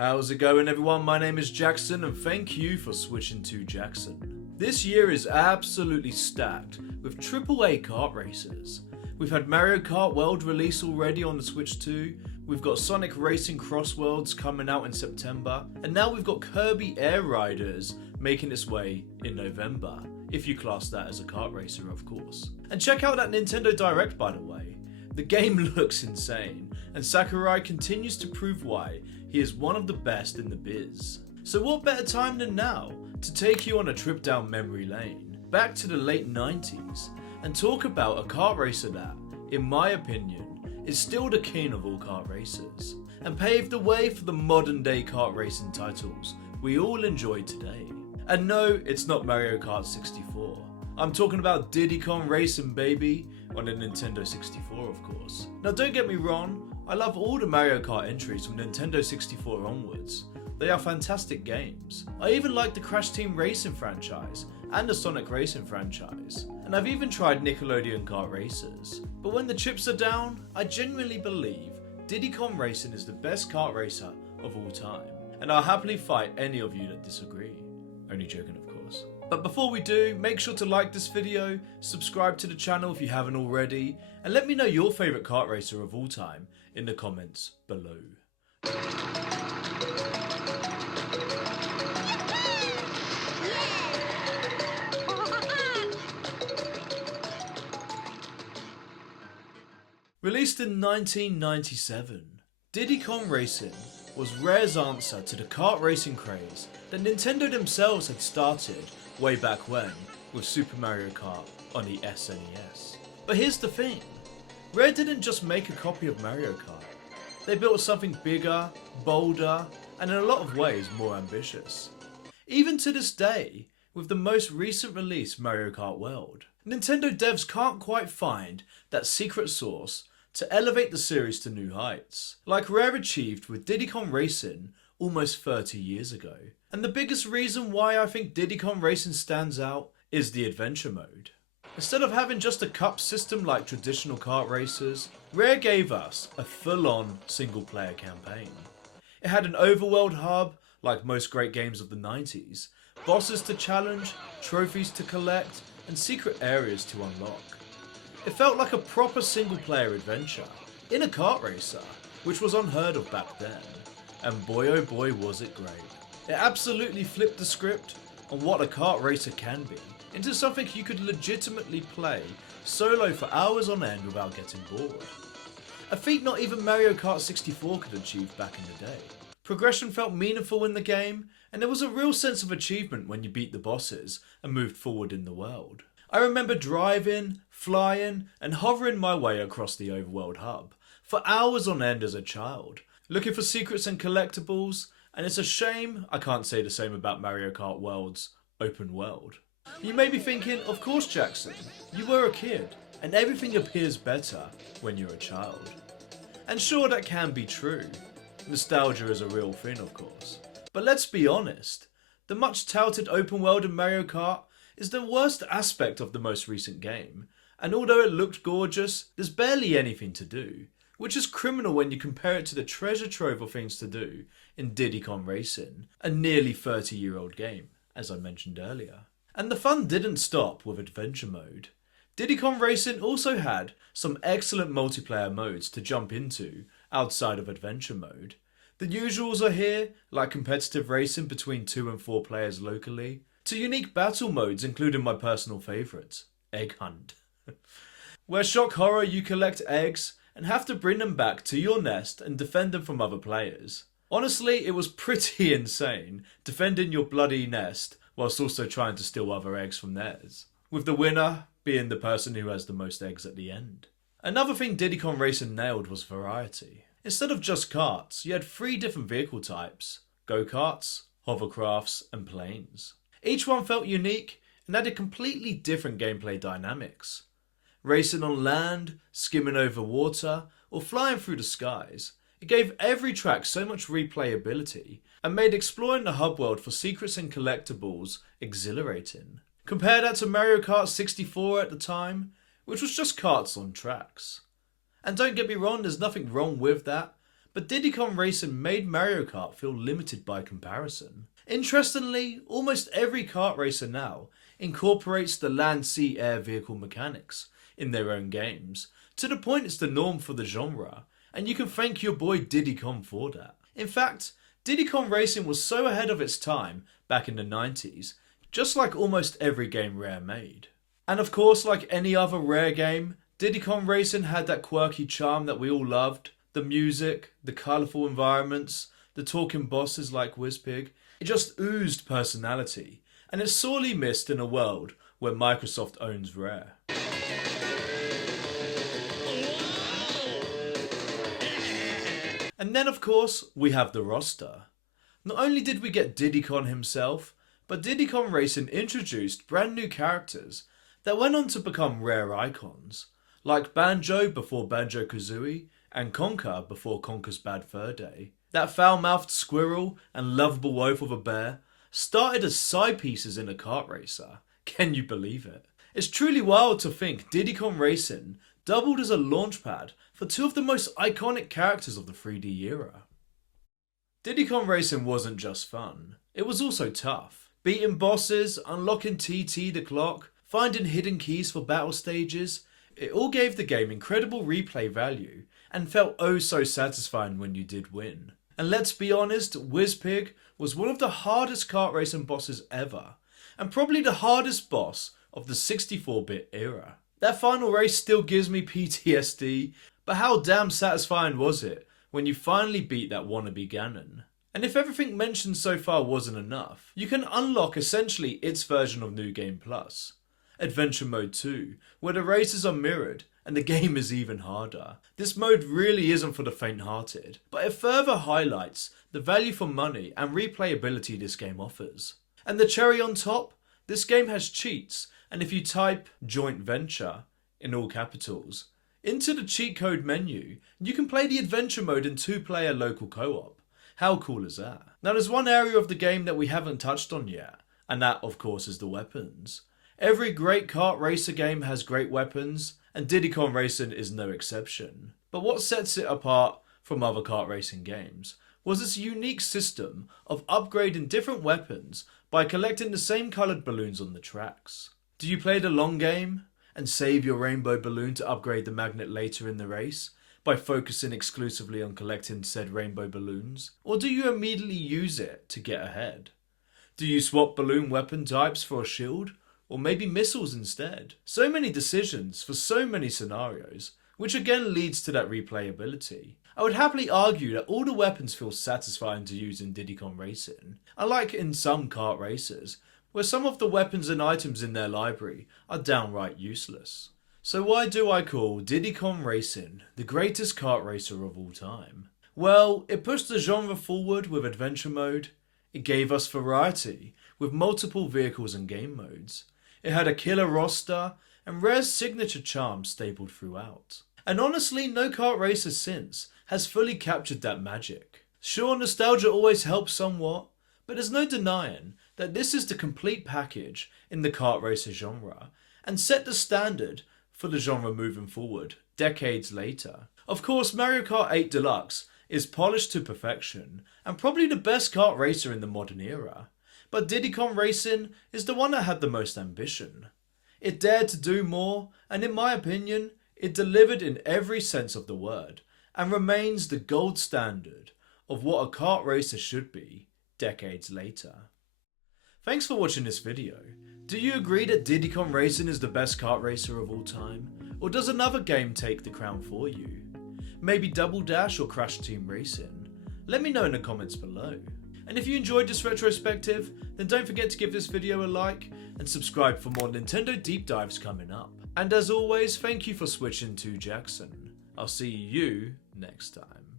How's it going everyone? My name is Jackson and thank you for switching to Jackson. This year is absolutely stacked with AAA kart races. We've had Mario Kart World release already on the Switch 2, we've got Sonic Racing Cross Worlds coming out in September, and now we've got Kirby Air Riders making its way in November, if you class that as a kart racer of course. And check out that Nintendo Direct by the way. The game looks insane, and Sakurai continues to prove why he is one of the best in the biz. So what better time than now to take you on a trip down memory lane, back to the late 90s, and talk about a kart racer that, in my opinion, is still the king of all kart racers, and paved the way for the modern day kart racing titles we all enjoy today. And no, it's not Mario Kart 64. I'm talking about Diddy Kong Racing, baby, on the Nintendo 64 of course. Now don't get me wrong, I love all the Mario Kart entries from Nintendo 64 onwards. They are fantastic games. I even like the Crash Team Racing franchise and the Sonic Racing franchise. And I've even tried Nickelodeon Kart Racers. But when the chips are down, I genuinely believe Diddy Kong Racing is the best kart racer of all time. And I'll happily fight any of you that disagree. Only joking of course. But before we do, make sure to like this video, subscribe to the channel if you haven't already, and let me know your favourite kart racer of all time in the comments below. Released in 1997, Diddy Kong Racing was Rare's answer to the kart racing craze that Nintendo themselves had started way back when with Super Mario Kart on the SNES. But here's the thing, Rare didn't just make a copy of Mario Kart, they built something bigger, bolder, and in a lot of ways more ambitious. Even to this day, with the most recent release Mario Kart World, Nintendo devs can't quite find that secret sauce to elevate the series to new heights, like Rare achieved with Diddy Kong Racing almost 30 years ago. And the biggest reason why I think Diddy Kong Racing stands out is the adventure mode. Instead of having just a cup system like traditional kart racers, Rare gave us a full-on single-player campaign. It had an overworld hub, like most great games of the 90s, bosses to challenge, trophies to collect, and secret areas to unlock. It felt like a proper single-player adventure, in a kart racer, which was unheard of back then. And boy oh boy was it great. It absolutely flipped the script on what a kart racer can be, into something you could legitimately play solo for hours on end without getting bored. A feat not even Mario Kart 64 could achieve back in the day. Progression felt meaningful in the game, and there was a real sense of achievement when you beat the bosses and moved forward in the world. I remember driving, flying, and hovering my way across the overworld hub for hours on end as a child, looking for secrets and collectibles, and it's a shame I can't say the same about Mario Kart World's open world. You may be thinking, of course Jackson, you were a kid, and everything appears better when you're a child. And sure, that can be true. Nostalgia is a real thing of course. But let's be honest, the much touted open world in Mario Kart is the worst aspect of the most recent game, and although it looked gorgeous, there's barely anything to do, which is criminal when you compare it to the treasure trove of things to do in Diddy Kong Racing, a nearly 30-year-old game, as I mentioned earlier. And the fun didn't stop with adventure mode. Diddy Kong Racing also had some excellent multiplayer modes to jump into outside of adventure mode. The usuals are here, like competitive racing between 2 and 4 players locally, to unique battle modes including my personal favourite, Egg Hunt. Where shock horror you collect eggs and have to bring them back to your nest and defend them from other players. Honestly, it was pretty insane defending your bloody nest whilst also trying to steal other eggs from theirs, with the winner being the person who has the most eggs at the end. Another thing Diddy Kong Racing nailed was variety. Instead of just karts, you had 3 different vehicle types: go-karts, hovercrafts and planes. Each one felt unique and added completely different gameplay dynamics. Racing on land, skimming over water, or flying through the skies, it gave every track so much replayability and made exploring the hub world for secrets and collectibles exhilarating. Compare that to Mario Kart 64 at the time, which was just karts on tracks. And don't get me wrong, there's nothing wrong with that, but Diddy Kong Racing made Mario Kart feel limited by comparison. Interestingly, almost every kart racer now incorporates the land, sea, air vehicle mechanics in their own games, to the point it's the norm for the genre, and you can thank your boy Diddy Kong for that. In fact, Diddy Kong Racing was so ahead of its time back in the 90s, just like almost every game Rare made. And of course, like any other Rare game, Diddy Kong Racing had that quirky charm that we all loved. The music, the colourful environments, the talking bosses like Wizpig. It just oozed personality, and it's sorely missed in a world where Microsoft owns Rare. And then of course, we have the roster. Not only did we get Diddy Kong himself, but Diddy Kong Racing introduced brand new characters that went on to become Rare icons, like Banjo before Banjo-Kazooie, and Conker before Conker's Bad Fur Day. That foul-mouthed squirrel and lovable oaf of a bear started as side pieces in a kart racer. Can you believe it? It's truly wild to think Diddy Kong Racing doubled as a launchpad for two of the most iconic characters of the 3D era. Diddy Kong Racing wasn't just fun, it was also tough. Beating bosses, unlocking TT the clock, finding hidden keys for battle stages, it all gave the game incredible replay value and felt oh so satisfying when you did win. And let's be honest, Wizpig was one of the hardest kart racing bosses ever, and probably the hardest boss of the 64-bit era. That final race still gives me PTSD, but how damn satisfying was it when you finally beat that wannabe Ganon? And if everything mentioned so far wasn't enough, you can unlock essentially its version of New Game Plus, Adventure Mode 2, where the races are mirrored and the game is even harder. This mode really isn't for the faint-hearted, but it further highlights the value for money and replayability this game offers. And the cherry on top, this game has cheats, and if you type joint venture in all capitals into the cheat code menu, you can play the adventure mode in 2-player local co-op. How cool is that? Now there's one area of the game that we haven't touched on yet, and that of course is the weapons. Every great kart racer game has great weapons, and Diddy Kong Racing is no exception. But what sets it apart from other kart racing games was its unique system of upgrading different weapons by collecting the same coloured balloons on the tracks. Do you play the long game and save your rainbow balloon to upgrade the magnet later in the race by focusing exclusively on collecting said rainbow balloons? Or do you immediately use it to get ahead? Do you swap balloon weapon types for a shield? Or maybe missiles instead? So many decisions for so many scenarios, which again leads to that replayability. I would happily argue that all the weapons feel satisfying to use in Diddy Kong Racing, unlike in some kart racers, where some of the weapons and items in their library are downright useless. So why do I call Diddy Kong Racing the greatest kart racer of all time? Well, it pushed the genre forward with adventure mode, it gave us variety with multiple vehicles and game modes, it had a killer roster, and Rare's signature charm stapled throughout. And honestly, no kart racer since has fully captured that magic. Sure, nostalgia always helps somewhat, but there's no denying that this is the complete package in the kart racer genre, and set the standard for the genre moving forward, decades later. Of course, Mario Kart 8 Deluxe is polished to perfection, and probably the best kart racer in the modern era. But Diddy Kong Racing is the one that had the most ambition. It dared to do more, and in my opinion, it delivered in every sense of the word, and remains the gold standard of what a kart racer should be, decades later. Thanks for watching this video. Do you agree that Diddy Kong Racing is the best kart racer of all time? Or does another game take the crown for you? Maybe Double Dash or Crash Team Racing? Let me know in the comments below. And if you enjoyed this retrospective, then don't forget to give this video a like and subscribe for more Nintendo deep dives coming up. And as always, thank you for switching to Jackson. I'll see you next time.